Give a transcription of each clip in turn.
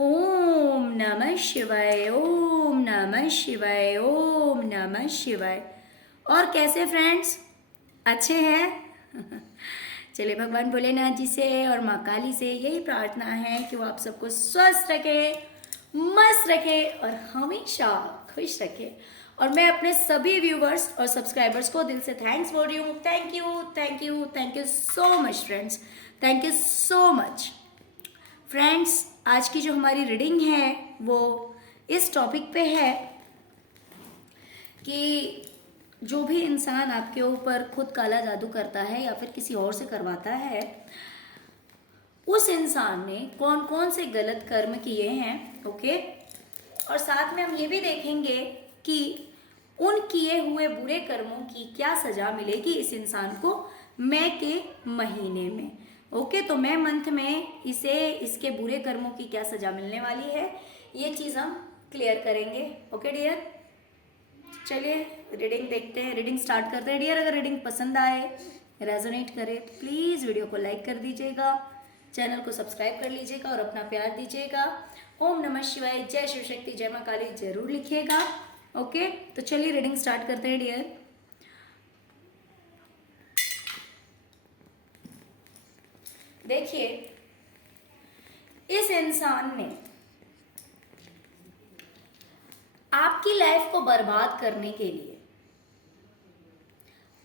ओम नमः शिवाय, ओम नमः शिवाय, ओम नमः शिवाय। और कैसे फ्रेंड्स, अच्छे हैं? चलिए भगवान भोलेनाथ जी से और माँ काली से यही प्रार्थना है कि वो आप सबको स्वस्थ रखे, मस्त रखे और हमेशा खुश रखे। और मैं अपने सभी व्यूवर्स और सब्सक्राइबर्स को दिल से थैंक्स बोल रही हूँ। Thank you, thank you, thank you so much friends, thank you so much friends. आज की जो हमारी रीडिंग है वो इस टॉपिक पे है कि जो भी इंसान आपके ऊपर खुद काला जादू करता है या फिर किसी और से करवाता है, उस इंसान ने कौन कौन से गलत कर्म किए हैं। ओके, और साथ में हम ये भी देखेंगे कि उन किए हुए बुरे कर्मों की क्या सजा मिलेगी इस इंसान को मई के महीने में। ओके, तो मई मंथ में इसके बुरे कर्मों की क्या सजा मिलने वाली है, ये चीज़ हम क्लियर करेंगे। ओके डियर, चलिए रीडिंग देखते हैं, रीडिंग स्टार्ट करते हैं डियर। अगर रीडिंग पसंद आए, रेजोनेट करे तो प्लीज़ वीडियो को लाइक कर दीजिएगा, चैनल को सब्सक्राइब कर लीजिएगा और अपना प्यार दीजिएगा। ओम नमः शिवाय, जय शिव शक्ति, जय माँ काली जरूर लिखिएगा। ओके, तो चलिए रीडिंग स्टार्ट करते हैं डियर। देखिए, इस इंसान ने आपकी लाइफ को बर्बाद करने के लिए,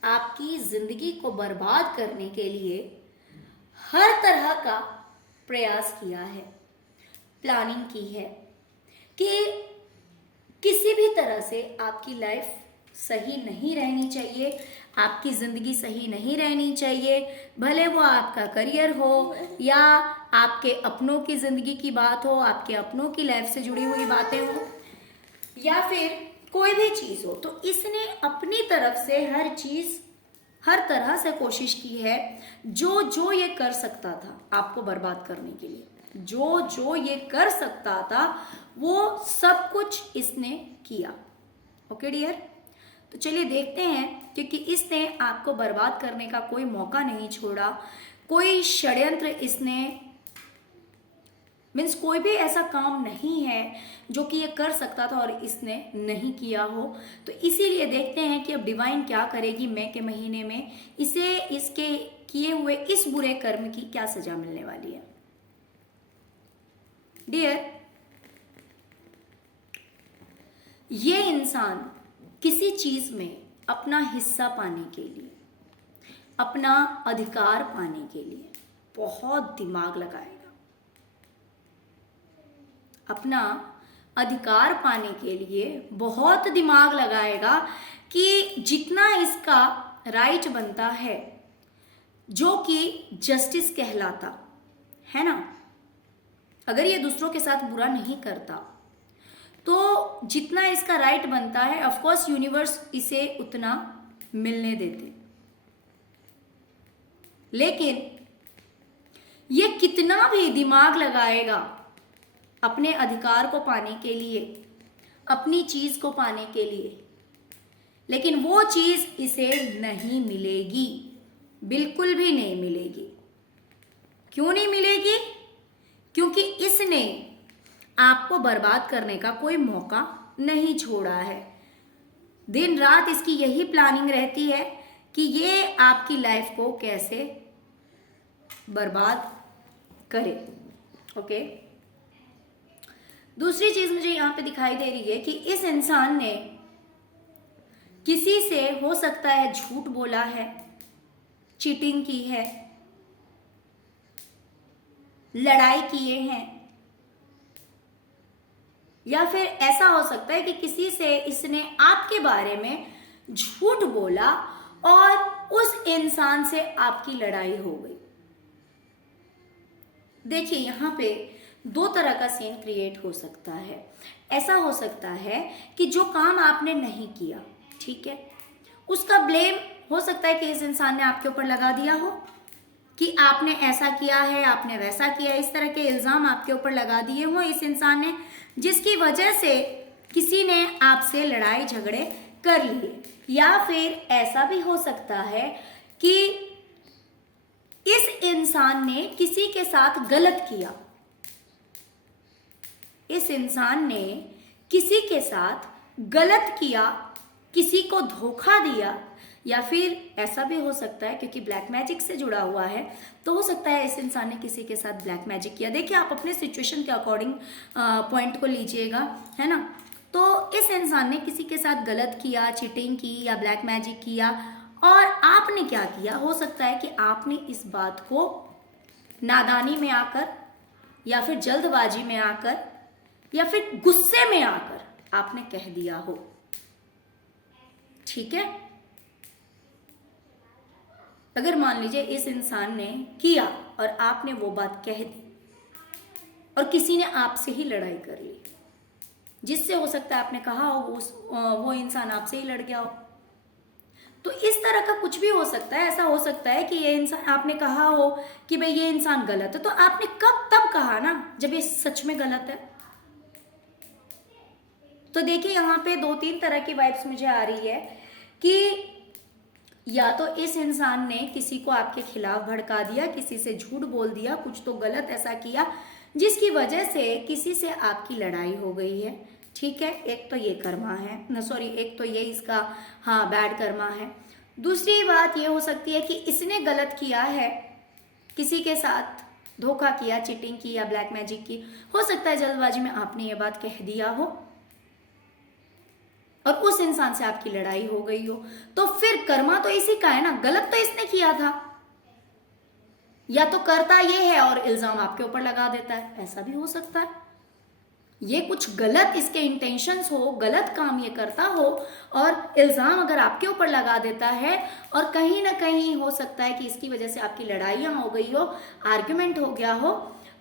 आपकी जिंदगी को बर्बाद करने के लिए हर तरह का प्रयास किया है, प्लानिंग की है कि किसी भी तरह से आपकी लाइफ सही नहीं रहनी चाहिए, आपकी ज़िंदगी सही नहीं रहनी चाहिए। भले वो आपका करियर हो या आपके अपनों की ज़िंदगी की बात हो, आपके अपनों की लाइफ से जुड़ी हुई बातें हो या फिर कोई भी चीज़ हो, तो इसने अपनी तरफ से हर चीज़, हर तरह से कोशिश की है जो जो ये कर सकता था आपको बर्बाद करने के लिए। जो जो ये कर सकता था वो सब कुछ इसने किया। ओके डियर, तो चलिए देखते हैं, क्योंकि इसने आपको बर्बाद करने का कोई मौका नहीं छोड़ा, कोई षड्यंत्र इसने मीन्स कोई भी ऐसा काम नहीं है जो कि ये कर सकता था और इसने नहीं किया हो। तो इसीलिए देखते हैं कि अब डिवाइन क्या करेगी मई के महीने में, इसे इसके किए हुए इस बुरे कर्म की क्या सजा मिलने वाली है। डियर, ये इंसान किसी चीज में अपना हिस्सा पाने के लिए, अपना अधिकार पाने के लिए बहुत दिमाग लगाएगा। अपना अधिकार पाने के लिए बहुत दिमाग लगाएगा कि जितना इसका राइट बनता है, जो कि जस्टिस कहलाता है ना, अगर ये दूसरों के साथ बुरा नहीं करता तो जितना इसका राइट बनता है, ऑफ कोर्स यूनिवर्स इसे उतना मिलने देते। लेकिन ये कितना भी दिमाग लगाएगा अपने अधिकार को पाने के लिए, अपनी चीज को पाने के लिए, लेकिन वो चीज इसे नहीं मिलेगी, बिल्कुल भी नहीं मिलेगी। क्यों नहीं मिलेगी? क्योंकि इसने आपको बर्बाद करने का कोई मौका नहीं छोड़ा है। दिन रात इसकी यही प्लानिंग रहती है कि ये आपकी लाइफ को कैसे बर्बाद करे। ओके, दूसरी चीज मुझे यहां पे दिखाई दे रही है कि इस इंसान ने किसी से हो सकता है झूठ बोला है, चीटिंग की है, लड़ाई किए हैं, या फिर ऐसा हो सकता है कि किसी से इसने आपके बारे में झूठ बोला और उस इंसान से आपकी लड़ाई हो गई। देखिए, यहां पे दो तरह का सीन क्रिएट हो सकता है। ऐसा हो सकता है कि जो काम आपने नहीं किया, ठीक है, उसका ब्लेम हो सकता है कि इस इंसान ने आपके ऊपर लगा दिया हो कि आपने ऐसा किया है, आपने वैसा किया, इस तरह के इल्जाम आपके ऊपर लगा दिए हो इस इंसान ने, जिसकी वजह से किसी ने आपसे लड़ाई झगड़े कर लिए। या फिर ऐसा भी हो सकता है कि इस इंसान ने किसी के साथ गलत किया, इस इंसान ने किसी के साथ गलत किया, किसी को धोखा दिया, या फिर ऐसा भी हो सकता है क्योंकि ब्लैक मैजिक से जुड़ा हुआ है तो हो सकता है इस इंसान ने किसी के साथ ब्लैक मैजिक किया। देखिए आप अपने सिचुएशन के अकॉर्डिंग पॉइंट को लीजिएगा, है ना। तो इस इंसान ने किसी के साथ गलत किया, चीटिंग की या ब्लैक मैजिक किया, और आपने क्या किया, हो सकता है कि आपने इस बात को नादानी में आकर या फिर जल्दबाजी में आकर या फिर गुस्से में आकर आपने कह दिया हो। ठीक है, अगर मान लीजिए इस इंसान ने किया और आपने वो बात कह दी और किसी ने आपसे ही लड़ाई कर ली, जिससे हो सकता है आपने कहा हो वो इंसान आपसे ही लड़ गया हो, तो इस तरह का कुछ भी हो सकता है। ऐसा हो सकता है कि ये इंसान, आपने कहा हो कि भाई ये इंसान गलत है, तो आपने कब तब कहा ना जब ये सच में गलत है। तो देखिए यहाँ पे 2-3 तरह की वाइब्स मुझे आ रही है कि या तो इस इंसान ने किसी को आपके खिलाफ भड़का दिया, किसी से झूठ बोल दिया, कुछ तो गलत ऐसा किया जिसकी वजह से किसी से आपकी लड़ाई हो गई है। ठीक है, एक तो ये कर्मा है, एक तो ये इसका हाँ बैड कर्मा है। दूसरी बात ये हो सकती है कि इसने गलत किया है, किसी के साथ धोखा किया, चीटिंग की या ब्लैक मैजिक की, हो सकता है जल्दबाजी में आपने ये बात कह दिया हो और उस इंसान से आपकी लड़ाई हो गई हो। तो फिर कर्मा तो इसी का है ना, गलत तो इसने किया था, या तो करता ये है और इल्जाम आपके ऊपर लगा देता है, ऐसा भी हो सकता है। ये कुछ गलत इसके इंटेंशंस हो, गलत काम ये करता हो और इल्जाम अगर आपके ऊपर लगा देता है और कहीं ना कहीं हो सकता है कि इसकी वजह से आपकी लड़ाइयां हो गई हो, आर्ग्यूमेंट हो गया हो,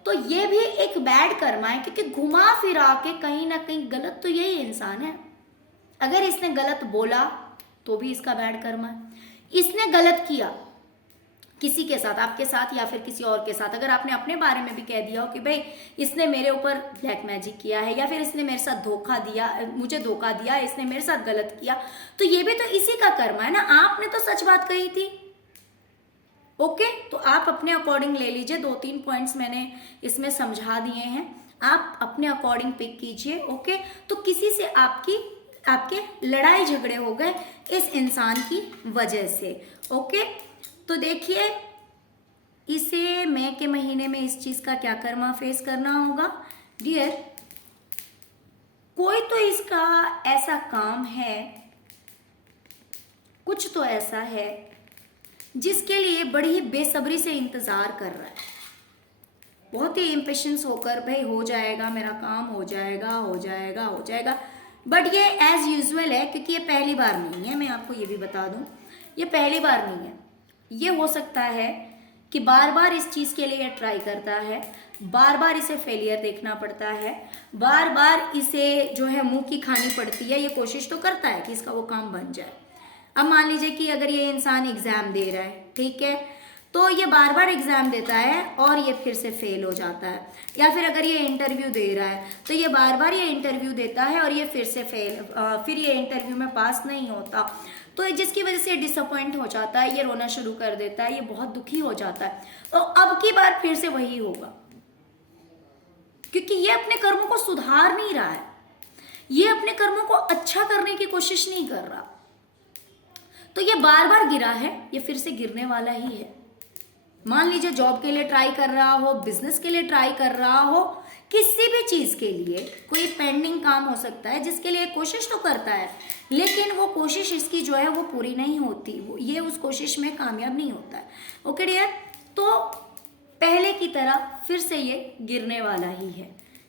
तो ये भी एक बैड कर्मा है, क्योंकि घुमा फिरा के कहीं ना कहीं गलत तो यही इंसान है। अगर इसने गलत बोला तो भी इसका बैड कर्मा है। इसने गलत किया किसी के साथ, आपके साथ या फिर किसी और के साथ, अगर आपने अपने बारे में भी कह दिया हो कि भाई इसने मेरे ऊपर ब्लैक मैजिक किया है या फिर इसने मेरे साथ धोखा दिया, मुझे धोखा दिया, इसने मेरे साथ गलत किया, तो ये भी तो इसी का कर्म है ना। आपने तो सच बात कही थी। ओके, तो आप अपने अकॉर्डिंग ले लीजिए, 2-3 पॉइंट्स मैंने इसमें समझा दिए हैं, आप अपने अकॉर्डिंग पिक कीजिए। ओके, तो किसी से आपके लड़ाई झगड़े हो गए इस इंसान की वजह से। ओके, तो देखिए इसे मई के महीने में इस चीज का क्या कर्मा फेस करना होगा डियर। कोई तो इसका ऐसा काम है, कुछ तो ऐसा है जिसके लिए बड़ी ही बेसब्री से इंतजार कर रहा है, बहुत ही इम्पेशंस होकर भाई हो जाएगा मेरा काम, हो जाएगा हो जाएगा हो जाएगा। बट ये एज यूजुअल है, क्योंकि ये पहली बार नहीं है, मैं आपको ये भी बता दूं, ये पहली बार नहीं है। ये हो सकता है कि बार बार इस चीज़ के लिए ट्राई करता है, बार बार इसे फेलियर देखना पड़ता है, बार बार इसे जो है मुंह की खानी पड़ती है। ये कोशिश तो करता है कि इसका वो काम बन जाए। अब मान लीजिए कि अगर ये इंसान एग्ज़ाम दे रहा है, ठीक है, तो ये बार बार एग्ज़ाम देता है और ये फिर से फेल हो जाता है, या फिर अगर ये इंटरव्यू दे रहा है तो ये बार बार ये इंटरव्यू देता है और ये फिर से फिर ये इंटरव्यू में पास नहीं होता, तो जिसकी वजह से डिसअपॉइंट हो जाता है, ये रोना शुरू कर देता है, ये बहुत दुखी हो जाता है। तो अब की बार फिर से वही होगा, क्योंकि ये अपने कर्मों को सुधार नहीं रहा है, ये अपने कर्मों को अच्छा करने की कोशिश नहीं कर रहा। तो ये बार बार गिरा है, ये फिर से गिरने वाला ही है। मान लीजिए जॉब के लिए ट्राई कर रहा हो, बिजनेस के लिए ट्राई कर रहा हो, किसी भी चीज के लिए कोई पेंडिंग काम हो सकता है जिसके लिए कोशिश तो करता है, लेकिन वो कोशिश इसकी जो है वो पूरी नहीं होती, वो ये उस कोशिश में कामयाब नहीं होता है। ओके डियर, तो पहले की तरह फिर से ये गिरने वाला ही है,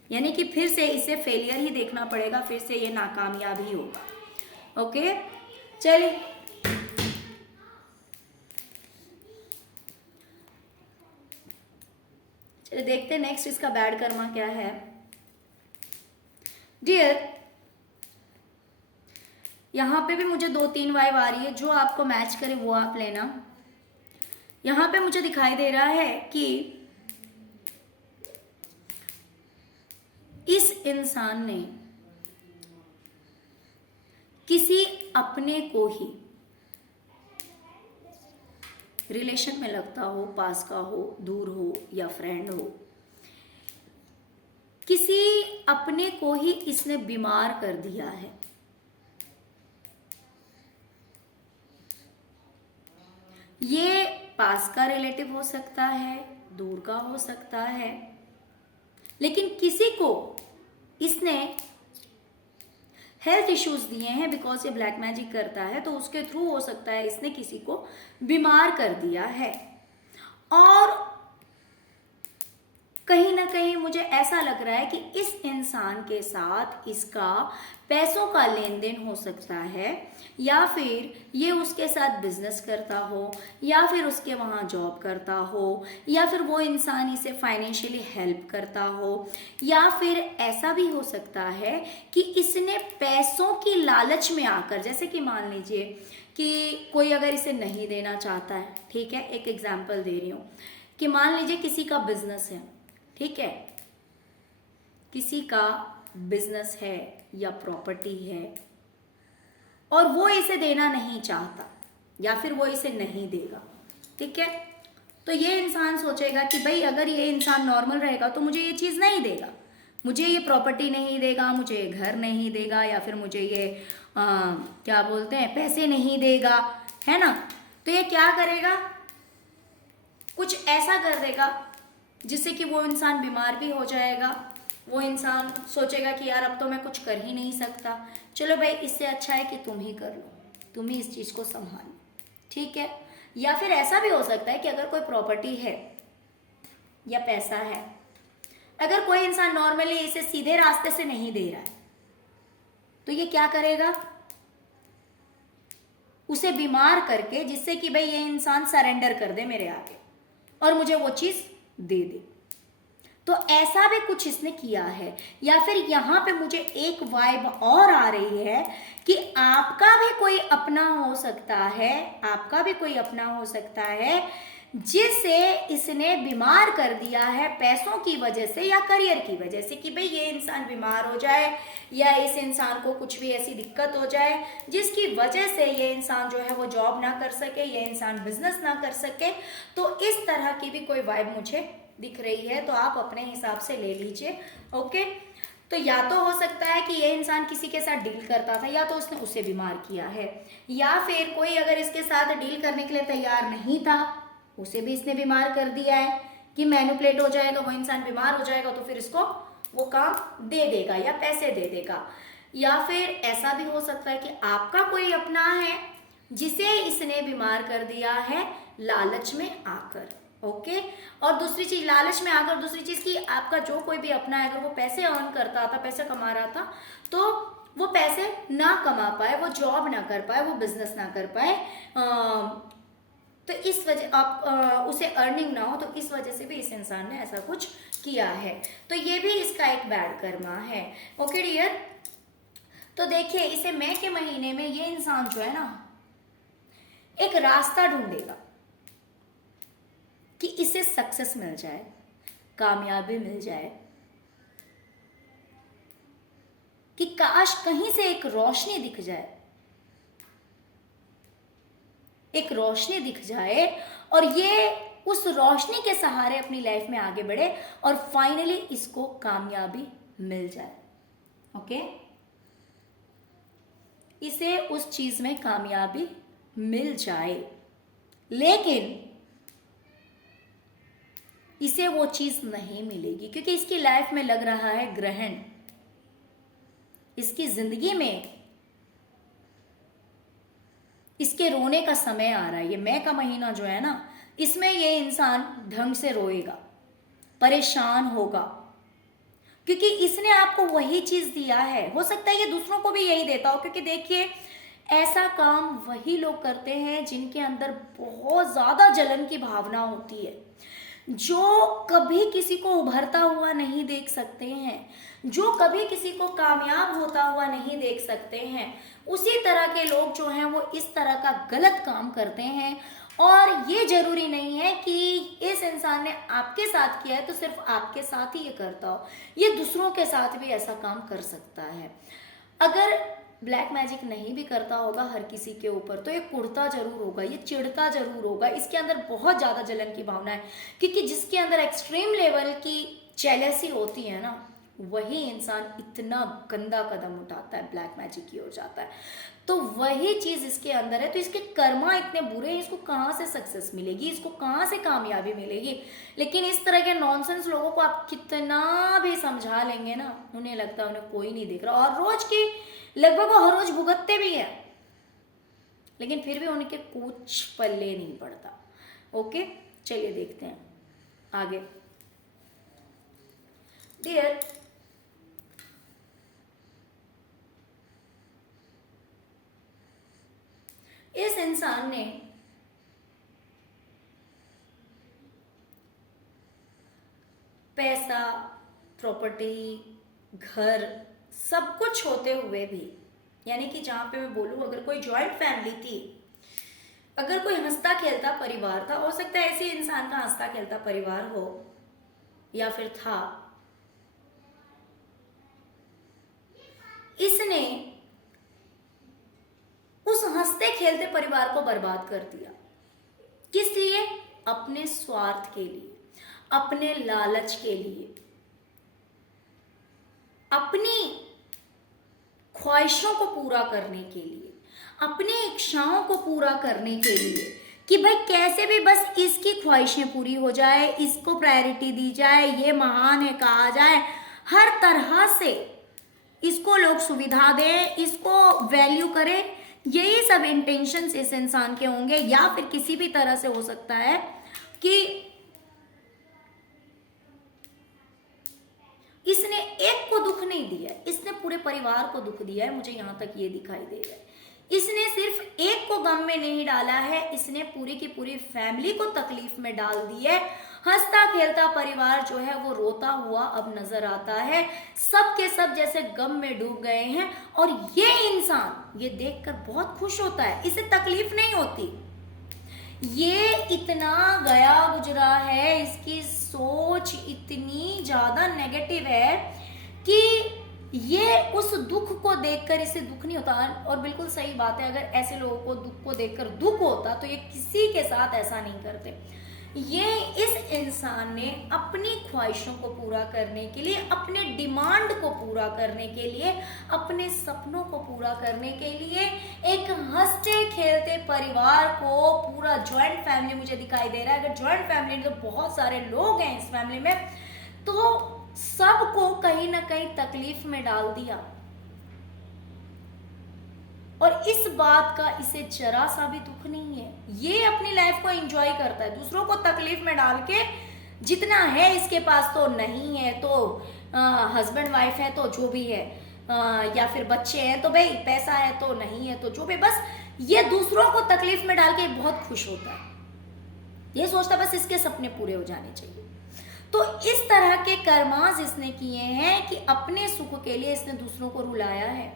यानी कि फिर से इसे फेलियर ही देखना पड़ेगा, फिर से ये नाकामयाब ही होगा। ओके, चलिए देखते हैं नेक्स्ट इसका बैड कर्मा क्या है डियर। यहां पे भी मुझे 2-3 वाइब आ रही है, जो आपको मैच करे वो आप लेना। यहां पे मुझे दिखाई दे रहा है कि इस इंसान ने किसी अपने को ही रिलेशन में लगता हो, पास का हो, दूर हो या फ्रेंड हो, किसी अपने को ही इसने बीमार कर दिया है। ये पास का रिलेटिव हो सकता है, दूर का हो सकता है, लेकिन किसी को इसने हेल्थ इश्यूज दिए हैं बिकॉज ये ब्लैक मैजिक करता है, तो उसके थ्रू हो सकता है इसने किसी को बीमार कर दिया है। और कहीं ना कहीं मुझे ऐसा लग रहा है कि इस इंसान के साथ इसका पैसों का लेन देन हो सकता है, या फिर ये उसके साथ बिजनेस करता हो, या फिर उसके वहाँ जॉब करता हो, या फिर वो इंसान इसे फाइनेंशियली हेल्प करता हो, या फिर ऐसा भी हो सकता है कि इसने पैसों की लालच में आकर, जैसे कि मान लीजिए कि कोई अगर इसे नहीं देना चाहता है, ठीक है, एक एग्जाम्पल दे रही हूँ कि मान लीजिए किसी का बिजनेस है, ठीक है, किसी का बिजनेस है या प्रॉपर्टी है और वो इसे देना नहीं चाहता या फिर वो इसे नहीं देगा, ठीक है, तो ये इंसान सोचेगा कि भाई अगर ये इंसान नॉर्मल रहेगा तो मुझे ये चीज़ नहीं देगा, मुझे ये प्रॉपर्टी नहीं देगा, मुझे ये घर नहीं देगा, या फिर मुझे ये क्या बोलते हैं पैसे नहीं देगा, है ना। तो ये क्या करेगा, कुछ ऐसा कर देगा जिससे कि वो इंसान बीमार भी हो जाएगा। वो इंसान सोचेगा कि यार अब तो मैं कुछ कर ही नहीं सकता, चलो भाई इससे अच्छा है कि तुम ही कर लो, तुम ही इस चीज़ को संभालो, ठीक है। या फिर ऐसा भी हो सकता है कि अगर कोई प्रॉपर्टी है या पैसा है, अगर कोई इंसान नॉर्मली इसे सीधे रास्ते से नहीं दे रहा है तो ये क्या करेगा, उसे बीमार करके, जिससे कि भाई ये इंसान सरेंडर कर दे मेरे आगे और मुझे वो चीज़ दे दे। तो ऐसा भी कुछ इसने किया है। या फिर यहाँ पे मुझे एक वाइब और आ रही है कि आपका भी कोई अपना हो सकता है, आपका भी कोई अपना हो सकता है जिसे इसने बीमार कर दिया है पैसों की वजह से या करियर की वजह से, कि भाई ये इंसान बीमार हो जाए या इस इंसान को कुछ भी ऐसी दिक्कत हो जाए जिसकी वजह से ये इंसान जो है वो जॉब ना कर सके, ये इंसान बिजनेस ना कर सके। तो इस तरह की भी कोई वाइब मुझे दिख रही है, तो आप अपने हिसाब से ले लीजिए, ओके। तो या तो हो सकता है कि ये इंसान किसी के साथ डील करता था, या तो उसने उसे बीमार किया है, या फिर कोई अगर इसके साथ डील करने के लिए तैयार नहीं था उसे भी इसने बीमार कर दिया है कि मैनिपुलेट हो जाएगा, वो इंसान बीमार हो जाएगा तो फिर इसको वो काम दे देगा या पैसे दे देगा। या फिर ऐसा भी हो सकता है कि आपका कोई अपना है जिसे इसने बीमार कर दिया है लालच में आकर, ओके। और दूसरी चीज, लालच में आकर दूसरी चीज की, आपका जो कोई भी अपना है अगर वो पैसे अर्न करता था, पैसे कमा रहा था, तो वो पैसे ना कमा पाए, वो जॉब ना कर पाए, वो बिजनेस ना कर पाए, तो इस वजह आप उसे अर्निंग ना हो, तो इस वजह से भी इस इंसान ने ऐसा कुछ किया है। तो ये भी इसका एक बैड कर्मा है, ओके डियर। तो देखिए इसे मई के महीने में ये इंसान जो है ना एक रास्ता ढूंढेगा कि इसे सक्सेस मिल जाए, कामयाबी मिल जाए, कि काश कहीं से एक रोशनी दिख जाए, एक रोशनी दिख जाए और ये उस रोशनी के सहारे अपनी लाइफ में आगे बढ़े और फाइनली इसको कामयाबी मिल जाए, ओके। इसे उस चीज में कामयाबी मिल जाए, लेकिन इसे वो चीज नहीं मिलेगी क्योंकि इसकी लाइफ में लग रहा है ग्रहण, इसकी जिंदगी में इसके रोने का समय आ रहा है। ये मई का महीना जो है ना, इसमें ये इंसान ढंग से रोएगा, परेशान होगा, क्योंकि इसने आपको वही चीज दिया है। हो सकता है ये दूसरों को भी यही देता हो, क्योंकि देखिए ऐसा काम वही लोग करते हैं जिनके अंदर बहुत ज्यादा जलन की भावना होती है, जो कभी किसी को उभरता हुआ नहीं देख सकते हैं, जो कभी किसी को कामयाब होता हुआ नहीं देख सकते हैं। उसी तरह के लोग जो हैं वो इस तरह का गलत काम करते हैं। और ये जरूरी नहीं है कि इस इंसान ने आपके साथ किया है तो सिर्फ आपके साथ ही ये करता हो, ये दूसरों के साथ भी ऐसा काम कर सकता है। अगर ब्लैक मैजिक नहीं भी करता होगा हर किसी के ऊपर, तो ये कुड़ता जरूर होगा, ये चिढ़ता जरूर होगा, इसके अंदर बहुत ज्यादा जलन की भावना है, क्योंकि जिसके अंदर एक्सट्रीम लेवल की जेलसी होती है ना, वही इंसान इतना गंदा कदम उठाता है, ब्लैक मैजिक की ओर जाता है। तो वही चीज इसके अंदर है, तो इसके कर्मा इतने बुरे हैं, इसको कहाँ से सक्सेस मिलेगी, इसको कहाँ से कामयाबी मिलेगी। लेकिन इस तरह के नॉनसेंस लोगों को आप कितना भी समझा लेंगे ना, उन्हें लगता है उन्हें कोई नहीं दिख रहा, और रोज की लगभग वो हर रोज भुगतते भी है, लेकिन फिर भी उनके कुछ पल्ले नहीं पड़ता। ओके, चलिए देखते हैं आगे। डियर, इस इंसान ने पैसा, प्रॉपर्टी, घर सब कुछ होते हुए भी, यानी कि जहां पे मैं बोलूं अगर कोई जॉइंट फैमिली थी, अगर कोई हंसता खेलता परिवार था, हो सकता है ऐसे इंसान का हंसता खेलता परिवार हो या फिर था, इसने उस हंसते खेलते परिवार को बर्बाद कर दिया। किस लिए? अपने स्वार्थ के लिए, अपने लालच के लिए, अपनी ख्वाहिशों को पूरा करने के लिए, अपनी इच्छाओं को पूरा करने के लिए, कि भाई कैसे भी बस इसकी ख्वाहिशें पूरी हो जाए, इसको प्रायोरिटी दी जाए, ये महान है कहा जाए, हर तरह से इसको लोग सुविधा दें, इसको वैल्यू करें, यही सब इंटेंशंस इस इंसान के होंगे। या फिर किसी भी तरह से हो सकता है कि इसने एक को दुख नहीं दिया है, इसने पूरे परिवार को दुख दिया है, मुझे यहां तक ये दिखाई दे रहा है। इसने सिर्फ एक को गम में नहीं डाला है, इसने पूरी की पूरी फैमिली को तकलीफ में डाल दी है। हंसता खेलता परिवार जो है वो रोता हुआ अब नजर आता है, सब के सब जैसे गम में डूब गए हैं, और ये इंसान ये देखकर बहुत खुश होता है, इसे तकलीफ नहीं होती। ये इतना गया गुजरा है, इसकी सोच इतनी ज्यादा नेगेटिव है कि ये उस दुख को देखकर इसे दुख नहीं होता। और बिल्कुल सही बात है, अगर ऐसे लोगों को दुख को देखकर दुख होता तो ये किसी के साथ ऐसा नहीं करते। ये इस इंसान ने अपनी ख्वाहिशों को पूरा करने के लिए, अपने डिमांड को पूरा करने के लिए, अपने सपनों को पूरा करने के लिए एक हंसते खेलते परिवार को, पूरा जॉइंट फैमिली मुझे दिखाई दे रहा है, अगर जॉइंट फैमिली तो बहुत सारे लोग हैं इस फैमिली में, तो सबको कहीं ना कहीं तकलीफ में डाल दिया। और इस बात का इसे जरा सा भी दुख नहीं है, ये अपनी लाइफ को एंजॉय करता है, दूसरों को तकलीफ में डाल के, जितना है इसके पास तो नहीं है तो हस्बैंड वाइफ है तो जो भी है, या फिर बच्चे हैं तो भाई पैसा है तो नहीं है तो जो भी, बस ये दूसरों को तकलीफ में डाल के बहुत खुश होता है, ये सोचता बस इसके सपने पूरे हो जाने चाहिए। तो इस तरह के कर्मास इसने किए हैं कि अपने सुख के लिए इसने दूसरों को रुलाया है,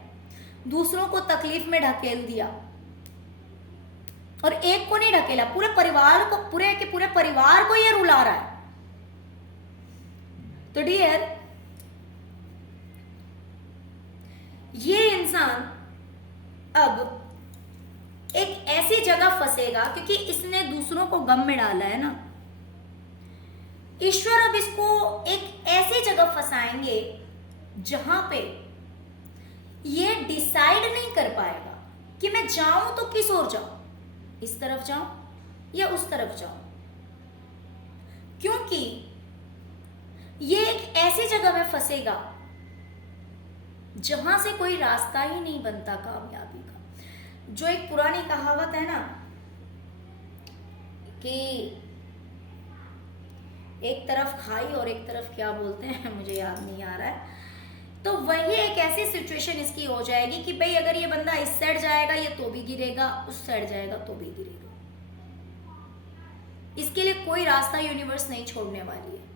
दूसरों को तकलीफ में ढकेल दिया, और एक को नहीं ढकेला, पूरे परिवार को, पूरे के पूरे परिवार को ये रुला रहा है। तो डियर, ये इंसान अब एक ऐसी जगह फंसेगा, क्योंकि इसने दूसरों को गम में डाला है ना, ईश्वर अब इसको एक ऐसी जगह फंसाएंगे जहां पे ये डिसाइड नहीं कर पाएगा कि मैं जाऊं तो किस ओर जाऊं, इस तरफ जाऊं या उस तरफ जाऊं, क्योंकि ये एक ऐसी जगह में फंसेगा जहां से कोई रास्ता ही नहीं बनता कामयाबी का। जो एक पुरानी कहावत है ना कि एक तरफ खाई और एक तरफ क्या बोलते हैं मुझे याद नहीं आ रहा है, तो वही एक ऐसी सिचुएशन इसकी हो जाएगी कि भाई अगर ये बंदा इस साइड जाएगा ये तो भी गिरेगा, उस साइड जाएगा तो भी गिरेगा, इसके लिए कोई रास्ता यूनिवर्स नहीं छोड़ने वाली है।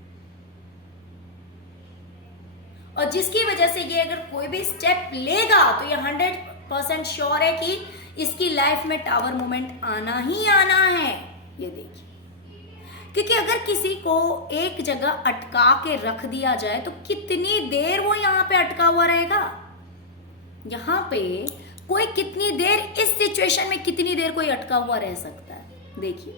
और जिसकी वजह से ये अगर कोई भी स्टेप लेगा तो ये 100% श्योर है कि इसकी लाइफ में टावर मोमेंट आना ही आना है। ये देखिए, क्योंकि अगर किसी को एक जगह अटका के रख दिया जाए तो कितनी देर वो यहाँ पे अटका हुआ रहेगा, यहाँ पे कोई कितनी देर, इस सिचुएशन में कितनी देर कोई अटका हुआ रह सकता है। देखिए,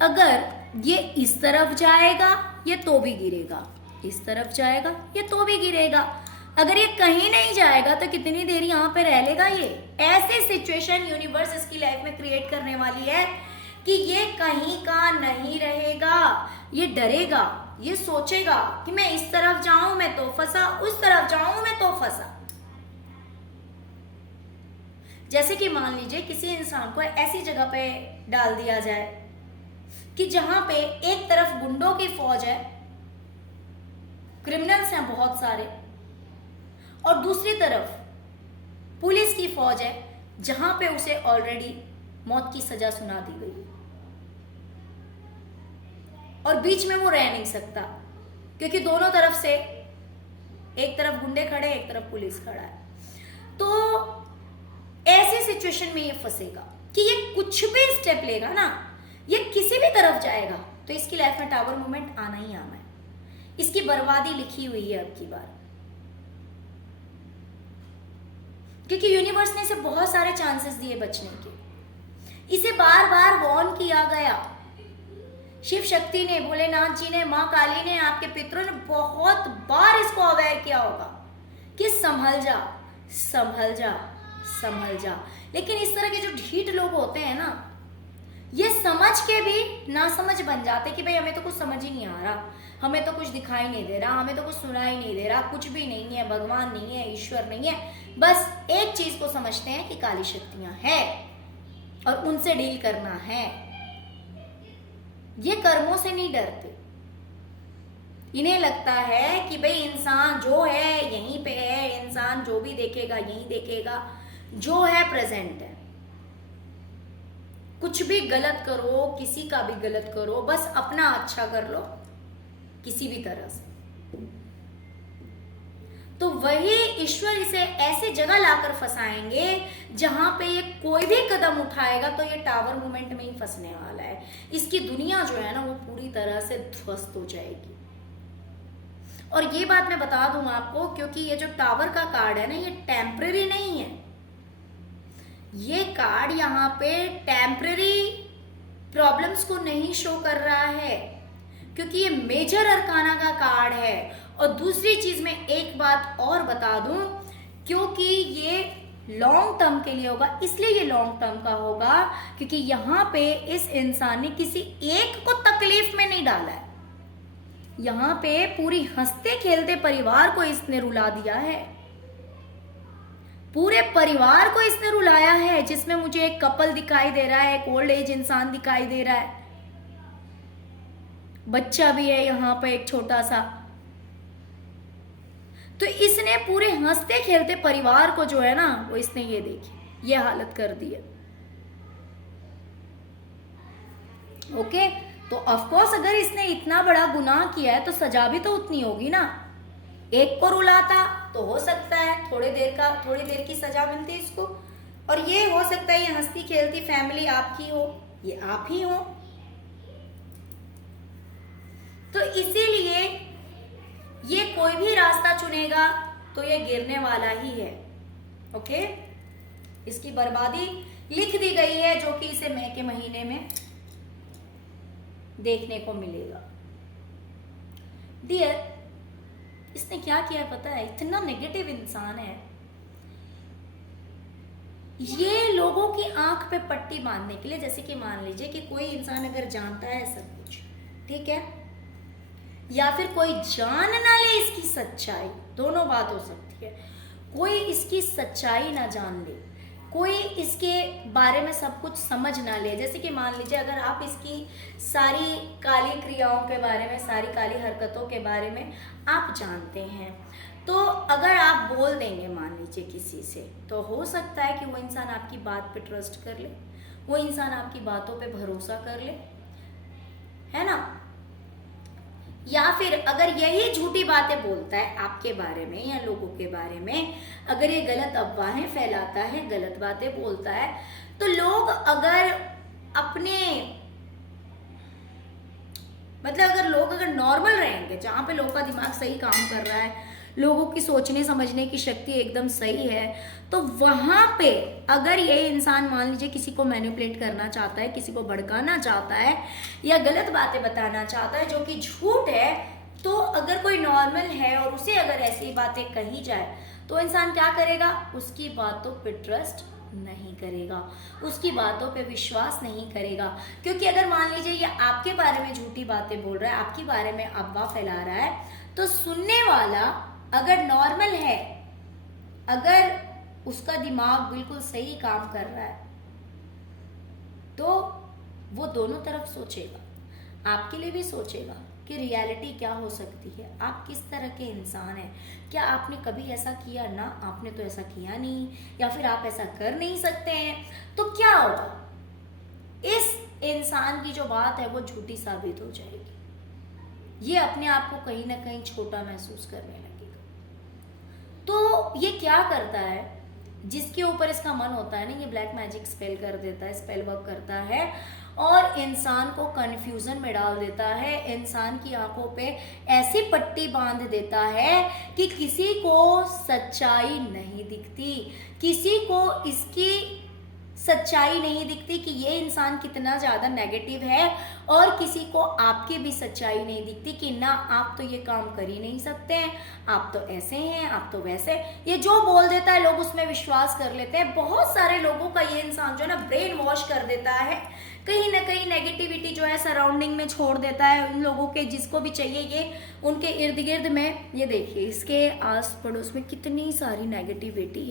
अगर ये इस तरफ जाएगा ये तो भी गिरेगा, इस तरफ जाएगा ये तो भी गिरेगा। अगर ये कहीं नहीं जाएगा तो कितनी देर यहाँ पे रह लेगा ये। ऐसी सिचुएशन यूनिवर्स इसकी लाइफ में क्रिएट करने वाली है कि ये कहीं का नहीं रहेगा, ये डरेगा, ये सोचेगा कि मैं इस तरफ जाऊं मैं तो फंसा, उस तरफ जाऊं मैं तो फंसा। जैसे कि मान लीजिए किसी इंसान को ऐसी जगह पे डाल दिया जाए कि जहां पे एक तरफ गुंडों की फौज है, क्रिमिनल्स हैं बहुत सारे, और दूसरी तरफ पुलिस की फौज है जहां पे उसे ऑलरेडी मौत की सजा सुना दी गई, और बीच में वो रह नहीं सकता क्योंकि दोनों तरफ से, एक तरफ गुंडे खड़े एक तरफ पुलिस खड़ा है। तो ऐसी सिचुएशन में ये फंसेगा कि ये कुछ भी स्टेप लेगा ना, ये किसी भी तरफ जाएगा तो इसकी लाइफ में टावर मूवमेंट आना ही आना है। इसकी बर्बादी लिखी हुई है अब की बार, क्योंकि यूनिवर्स ने इसे बहुत सारे चांसेस दिए बचने के। इसे बार बार वार्न किया गया। शिव शक्ति ने, भोलेनाथ जी ने, माँ काली ने, आपके पितरों ने बहुत बार इसको अवेयर किया होगा कि संभल जा, संभल जा, संभल जा। लेकिन इस तरह के जो ढीठ लोग होते हैं ना, ये समझ के भी ना समझ बन जाते कि भाई हमें तो कुछ समझ ही नहीं आ रहा, हमें तो कुछ दिखाई नहीं दे रहा, हमें तो कुछ सुनाई नहीं दे रहा, कुछ भी नहीं है, भगवान नहीं है, ईश्वर नहीं है। बस एक चीज को समझते हैं कि काली शक्तियां हैं और उनसे डील करना है। ये कर्मों से नहीं डरते। इन्हें लगता है कि भाई इंसान जो है यहीं पे है, इंसान जो भी देखेगा यहीं देखेगा, जो है प्रेजेंट है। कुछ भी गलत करो, किसी का भी गलत करो, बस अपना अच्छा कर लो किसी भी तरह से। तो वही ईश्वर इसे ऐसी जगह लाकर फंसाएंगे जहां पे ये कोई भी कदम उठाएगा तो ये टावर मूवमेंट में ही फंसने वाला है। इसकी दुनिया जो है ना वो पूरी तरह से ध्वस्त हो जाएगी। और ये बात मैं बता दूं आपको, क्योंकि ये जो टावर का कार्ड है ना, ये टेम्पररी नहीं है। ये कार्ड यहाँ पे टेम्पररी प्रॉब्लम्स को नहीं शो कर रहा है, क्योंकि ये मेजर अरकाना का कार्ड है। और दूसरी चीज मैं एक बात और बता दूं, क्योंकि ये लॉन्ग टर्म के लिए होगा, इसलिए ये लॉन्ग टर्म का होगा क्योंकि यहाँ पे इस इंसान ने किसी एक को तकलीफ में नहीं डाला है। यहाँ पे पूरी हंसते खेलते परिवार को इसने रुला दिया है, पूरे परिवार को इसने रुलाया है, जिसमें मुझे एक कपल दिखाई दे रहा है, एक ओल्ड एज इंसान दिखाई दे रहा है, बच्चा भी है यहाँ पे एक छोटा सा। तो इसने पूरे हंसते खेलते परिवार को जो है ना, वो इसने ये देखी, ये हालत कर दी है। ओके, तो ऑफ कोर्स अगर इसने इतना बड़ा गुनाह किया है तो सजा भी तो उतनी होगी ना। एक को रुलाता तो हो सकता है थोड़ी देर की सजा मिलती है इसको, और ये हो सकता है ये हंसती खेलती फैमिली आपकी हो, ये आप ही हो। तो इसीलिए ये कोई भी रास्ता चुनेगा तो ये गिरने वाला ही है। ओके, इसकी बर्बादी लिख दी गई है, जो कि इसे मई के महीने में देखने को मिलेगा। डियर, इसने क्या किया पता है? इतना नेगेटिव इंसान है, ये लोगों की आंख पे पट्टी बांधने के लिए, जैसे कि मान लीजिए कि कोई इंसान अगर जानता है सब कुछ, ठीक है, या फिर कोई जान ना ले इसकी सच्चाई, दोनों बात हो सकती है। कोई इसकी सच्चाई ना जान ले, कोई इसके बारे में सब कुछ समझ ना ले। जैसे कि मान लीजिए अगर आप इसकी सारी काली क्रियाओं के बारे में, सारी काली हरकतों के बारे में आप जानते हैं, तो अगर आप बोल देंगे मान लीजिए किसी से, तो हो सकता है कि वो इंसान आपकी बात पे ट्रस्ट कर ले, वो इंसान आपकी बातों पे भरोसा कर ले, है ना। या फिर अगर यही झूठी बातें बोलता है आपके बारे में या लोगों के बारे में, अगर ये गलत अफवाहें फैलाता है, गलत बातें बोलता है, तो लोग अगर अपने मतलब अगर लोग अगर नॉर्मल रहेंगे, जहां पे लोग का दिमाग सही काम कर रहा है, लोगों की सोचने समझने की शक्ति एकदम सही है, तो वहां पे अगर ये इंसान मान लीजिए किसी को मैनिपुलेट करना चाहता है, किसी को भड़काना चाहता है या गलत बातें बताना चाहता है जो कि झूठ है, तो अगर कोई नॉर्मल है और उसे अगर ऐसी बातें कही जाए तो इंसान क्या करेगा? उसकी बातों पे ट्रस्ट नहीं करेगा, उसकी बातों पे विश्वास नहीं करेगा। क्योंकि अगर मान लीजिए ये आपके बारे में झूठी बातें बोल रहा है, आपके बारे में अफवाह फैला रहा है, तो सुनने वाला अगर नॉर्मल है, अगर उसका दिमाग बिल्कुल सही काम कर रहा है, तो वो दोनों तरफ सोचेगा, आपके लिए भी सोचेगा कि रियलिटी क्या हो सकती है, आप किस तरह के इंसान हैं, क्या आपने कभी ऐसा किया? ना, आपने तो ऐसा किया नहीं, या फिर आप ऐसा कर नहीं सकते हैं। तो क्या होगा? इस इंसान की जो बात है वो झूठी साबित हो जाएगी, ये अपने आप को कहीं ना कहीं छोटा महसूस करने लगेगा। तो ये क्या करता है, जिसके ऊपर इसका मन होता है ना, ये ब्लैक मैजिक स्पेल कर देता है, स्पेल वर्क करता है और इंसान को कंफ्यूजन में डाल देता है, इंसान की आंखों पे ऐसी पट्टी बांध देता है कि किसी को सच्चाई नहीं दिखती, किसी को इसकी सच्चाई नहीं दिखती कि ये इंसान कितना ज़्यादा नेगेटिव है, और किसी को आपकी भी सच्चाई नहीं दिखती कि ना, आप तो ये काम कर ही नहीं सकते हैं, आप तो ऐसे हैं, आप तो वैसे। ये जो बोल देता है लोग उसमें विश्वास कर लेते हैं। बहुत सारे लोगों का ये इंसान जो है ना ब्रेन वॉश कर देता है, कहीं ना कहीं नेगेटिविटी जो है सराउंडिंग में छोड़ देता है उन लोगों के, जिसको भी चाहिए ये उनके इर्द गिर्द में। ये देखिए इसके आस पड़ोस में कितनी सारी नेगेटिविटी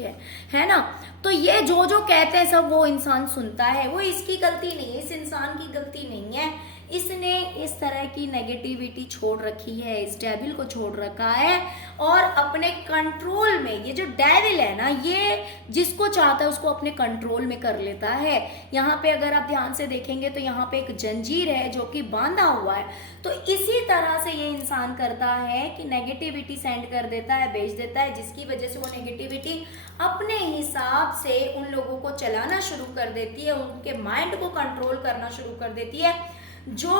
है ना। तो ये जो जो कहते हैं सब वो इंसान सुनता है, वो इसकी गलती नहीं है, इस इंसान की गलती नहीं है, इसने इस तरह की नेगेटिविटी छोड़ रखी है, इस डेविल को छोड़ रखा है और अपने कंट्रोल में, ये जो डेविल है ना, ये जिसको चाहता है उसको अपने कंट्रोल में कर लेता है। यहाँ पे अगर आप ध्यान से देखेंगे तो यहाँ पे एक जंजीर है जो कि बांधा हुआ है। तो इसी तरह से ये इंसान करता है कि नेगेटिविटी सेंड कर देता है, भेज देता है, जिसकी वजह से वो नेगेटिविटी अपने हिसाब से उन लोगों को चलाना शुरू कर देती है, उनके माइंड को कंट्रोल करना शुरू कर देती है, जो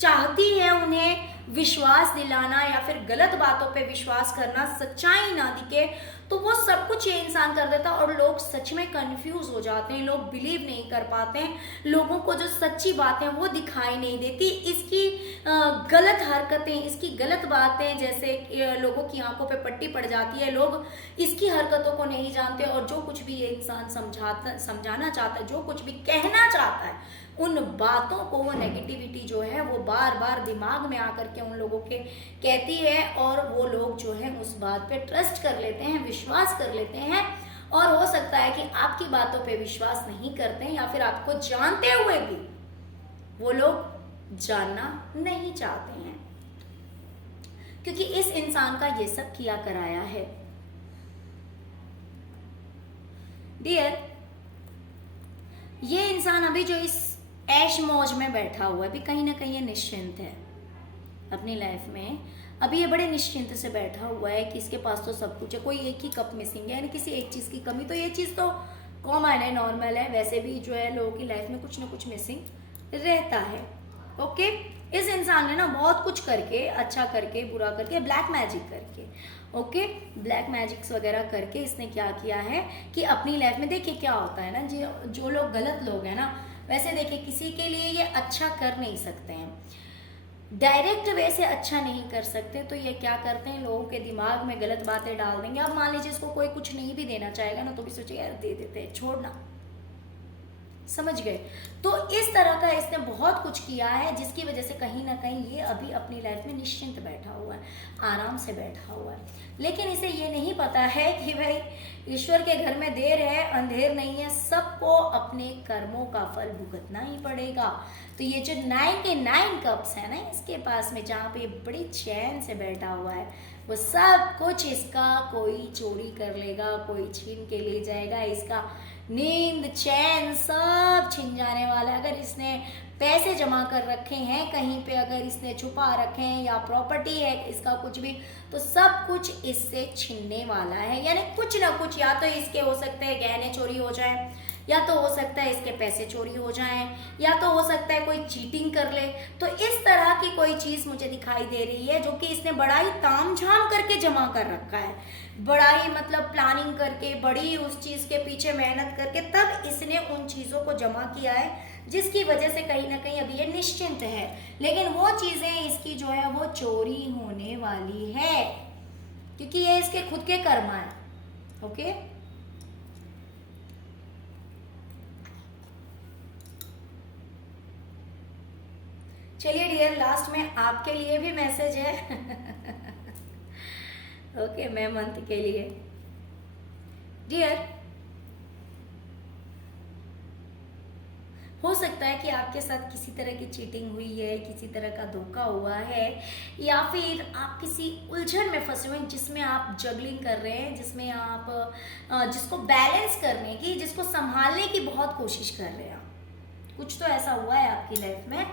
चाहती है उन्हें विश्वास दिलाना या फिर गलत बातों पे विश्वास करना, सच्चाई ना दिखे, तो वो सब कुछ ये इंसान कर देता और लोग सच में कंफ्यूज हो जाते हैं, लोग बिलीव नहीं कर पाते हैं, लोगों को जो सच्ची बातें वो दिखाई नहीं देती, इसकी गलत हरकतें, इसकी गलत बातें, जैसे लोगों की आंखों पे पट्टी पड़ जाती है, लोग इसकी हरकतों को नहीं जानते और जो कुछ भी ये इंसान समझाना चाहता है, जो कुछ भी कहना चाहता है, उन बातों को वो नेगेटिविटी जो है वो बार बार दिमाग में आकर के उन लोगों के कहती है और वो लोग जो है उस बात पे ट्रस्ट कर लेते हैं, विश्वास कर लेते हैं। और हो सकता है कि आपकी बातों पे विश्वास नहीं करते हैं या फिर आपको जानते हुए भी वो लोग जानना नहीं चाहते हैं, क्योंकि इस इंसान का ये सब किया कराया है। डियर, ये इंसान अभी जो इस ऐश मौज में बैठा हुआ है, अभी कहीं ना कहीं ये निश्चिंत है अपनी लाइफ में, अभी ये बड़े निश्चिंत से बैठा हुआ है कि इसके पास तो सब कुछ है, कोई एक ही कप मिसिंग है, यानी किसी एक चीज़ की कमी। तो ये चीज़ तो कॉमन है, नॉर्मल है, वैसे भी जो है लोगों की लाइफ में कुछ ना कुछ मिसिंग रहता है। ओके, इस इंसान ने ना बहुत कुछ करके, अच्छा करके, बुरा करके, ब्लैक मैजिक करके, ओके, ब्लैक मैजिक्स वगैरह करके इसने क्या किया है कि अपनी लाइफ में, देखिए क्या होता है ना, जो लोग गलत लोग हैं ना, वैसे देखिए किसी के लिए ये अच्छा कर नहीं सकते हैं, डायरेक्ट वे से अच्छा नहीं कर सकते, तो ये क्या करते हैं, लोगों के दिमाग में गलत बातें डाल देंगे। अब मान लीजिए इसको कोई कुछ नहीं भी देना चाहेगा ना, तो भी सोचेगा यार दे देते हैं, छोड़ना, समझ गए। तो इस तरह का इसने बहुत कुछ किया है, जिसकी वजह से कहीं ना कहीं ये अभी अपनी लाइफ में निश्चिंत बैठा हुआ है, आराम से बैठा हुआ है। लेकिन इसे ये नहीं पता है कि भाई ईश्वर के घर में देर है अंधेर नहीं है, सबको अपने कर्मों का फल भुगतना ही पड़ेगा। तो ये जो 99 कप्स है ना इसके पास में, जहाँ पे बड़ी चैन से बैठा हुआ है, वो सब कुछ इसका कोई चोरी कर लेगा, कोई छीन के ले जाएगा, इसका नींद चैन सब छिन जाने वाला है। अगर इसने पैसे जमा कर रखे हैं कहीं पे, अगर इसने छुपा रखे हैं या प्रॉपर्टी है इसका कुछ भी, तो सब कुछ इससे छीनने वाला है। यानी कुछ ना कुछ, या तो इसके हो सकते हैं गहने चोरी हो जाए, या तो हो सकता है इसके पैसे चोरी हो जाएं, या तो हो सकता है कोई चीटिंग कर ले। तो इस तरह की कोई चीज मुझे दिखाई दे रही है जो कि इसने बड़ा ही तामझाम करके जमा कर रखा है, बड़ा ही मतलब प्लानिंग करके, बड़ी उस चीज के पीछे मेहनत करके तब इसने उन चीजों को जमा किया है, जिसकी वजह से कहीं ना कहीं अभी ये निश्चिंत है। लेकिन वो चीजें इसकी जो है वो चोरी होने वाली है, क्योंकि ये इसके खुद के कर्म है। ओके, चलिए डियर, लास्ट में आपके लिए भी मैसेज है। ओके, मैं मंथ के लिए डियर, हो सकता है कि आपके साथ किसी तरह की चीटिंग हुई है, किसी तरह का धोखा हुआ है, या फिर आप किसी उलझन में फंसे हुए हैं जिसमें आप जगलिंग कर रहे हैं, जिसमें आप जिसको बैलेंस करने की, जिसको संभालने की बहुत कोशिश कर रहे हैं। कुछ तो ऐसा हुआ है आपकी लाइफ में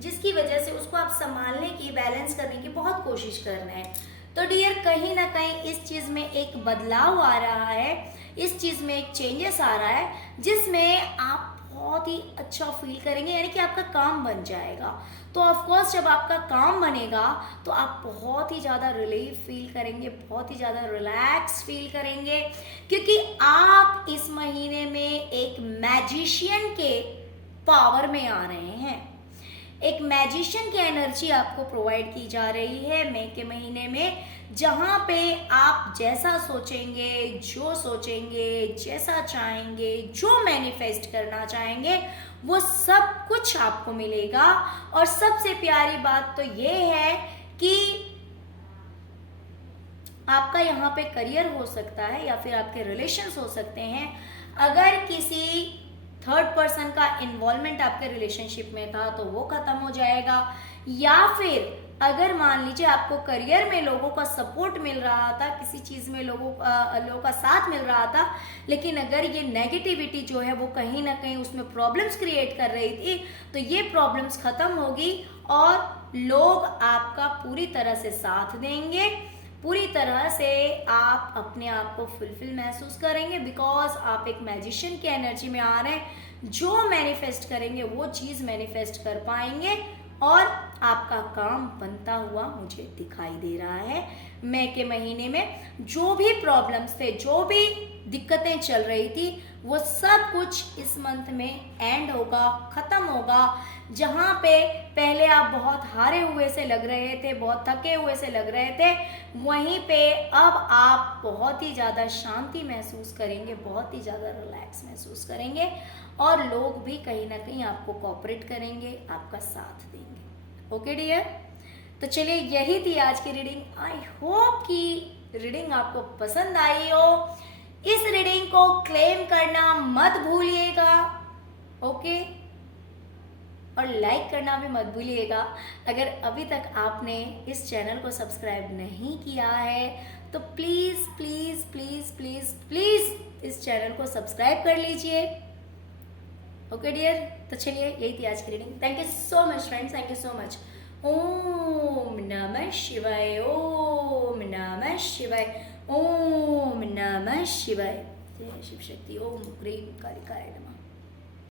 जिसकी वजह से उसको आप संभालने की, बैलेंस करने की बहुत कोशिश कर रहे हैं। तो डियर, कहीं ना कहीं इस चीज में एक बदलाव आ रहा है, इस चीज में एक चेंजेस आ रहा है, जिसमें आप बहुत ही अच्छा फील करेंगे, यानी कि आपका काम बन जाएगा। तो ऑफ कोर्स जब आपका काम बनेगा तो आप बहुत ही ज़्यादा रिलीफ फील करेंगे, बहुत ही ज़्यादा रिलैक्स फील करेंगे, क्योंकि आप इस महीने में एक मैजिशियन के पावर में आ रहे हैं। एक मैजिशियन की एनर्जी आपको प्रोवाइड की जा रही है मई के महीने में, जहां पे आप जैसा सोचेंगे, जो सोचेंगे, जैसा चाहेंगे, जो मैनिफेस्ट करना चाहेंगे, वो सब कुछ आपको मिलेगा। और सबसे प्यारी बात तो ये है कि आपका यहाँ पे करियर हो सकता है, या फिर आपके रिलेशंस हो सकते हैं। अगर किसी थर्ड पर्सन का इन्वॉल्वमेंट आपके रिलेशनशिप में था तो वो खत्म हो जाएगा, या फिर अगर मान लीजिए आपको करियर में लोगों का सपोर्ट मिल रहा था, किसी चीज में लोगों का साथ मिल रहा था, लेकिन अगर ये नेगेटिविटी जो है वो कहीं ना कहीं उसमें प्रॉब्लम्स क्रिएट कर रही थी, तो ये प्रॉब्लम्स खत्म होगी और लोग आपका पूरी तरह से साथ देंगे, पूरी तरह से आप अपने आप को फुलफिल महसूस करेंगे, बिकॉज आप एक मैजिशियन की एनर्जी में आ रहे हैं। जो मैनिफेस्ट करेंगे वो चीज मैनिफेस्ट कर पाएंगे, और आपका काम बनता हुआ मुझे दिखाई दे रहा है। मई के महीने में जो भी प्रॉब्लम्स थे, जो भी दिक्कतें चल रही थी, वो सब कुछ इस मंथ में एंड होगा, खत्म होगा। जहाँ पे पहले आप बहुत हारे हुए से लग रहे थे, बहुत थके हुए से लग रहे थे, वहीं पे अब आप बहुत ही ज़्यादा शांति महसूस करेंगे, बहुत ही ज़्यादा रिलैक्स महसूस करेंगे, और लोग भी कहीं ना कहीं आपको कोऑपरेट करेंगे, आपका साथ देंगे। ओके डियर, तो चलिए यही थी आज की रीडिंग। आई होप कि रीडिंग आपको पसंद आई हो। इस रीडिंग को क्लेम करना मत भूलिएगा, ओके, और लाइक करना भी मत भूलिएगा। अगर अभी तक आपने इस चैनल को सब्सक्राइब नहीं किया है तो please please please please please इस चैनल को सब्सक्राइब कर लीजिए। ओके डियर, तो चलिए यही थी आज की reading. Thank you so much friends, thank you so much. ओम नमः शिवाय, ओम नमः शिवाय, ओम नमः शिवाय। जय शिव शक्ति। ओम ह्रीं कालिकाय नमः।